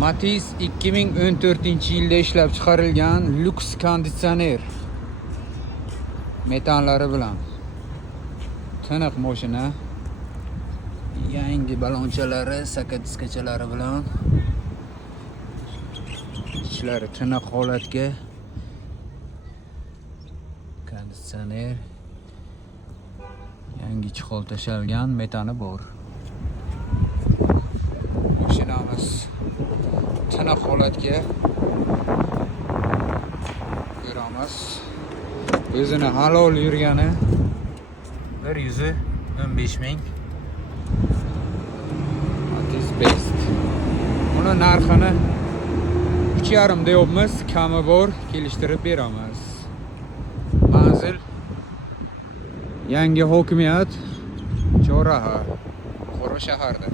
Matiz 2014-yilda ishlab chiqarilgan lyuks konditsioner metanlari bilan tiniq mashina, yangi balonchalari, sakadiskachalari bilan ichlari tiniq holatga. Konditsioner yangi chihol tashalgan, metani bor. Mashinamiz tiniq holatga ko'ramiz. O'zini halol yurgani 115 ming. Matiz best. Uni narxini 3,5 deyapmiz, kami bor, kelishtirib beramiz. Manzil yangi hokimiyat Chorraha, Qo'ra shaharda.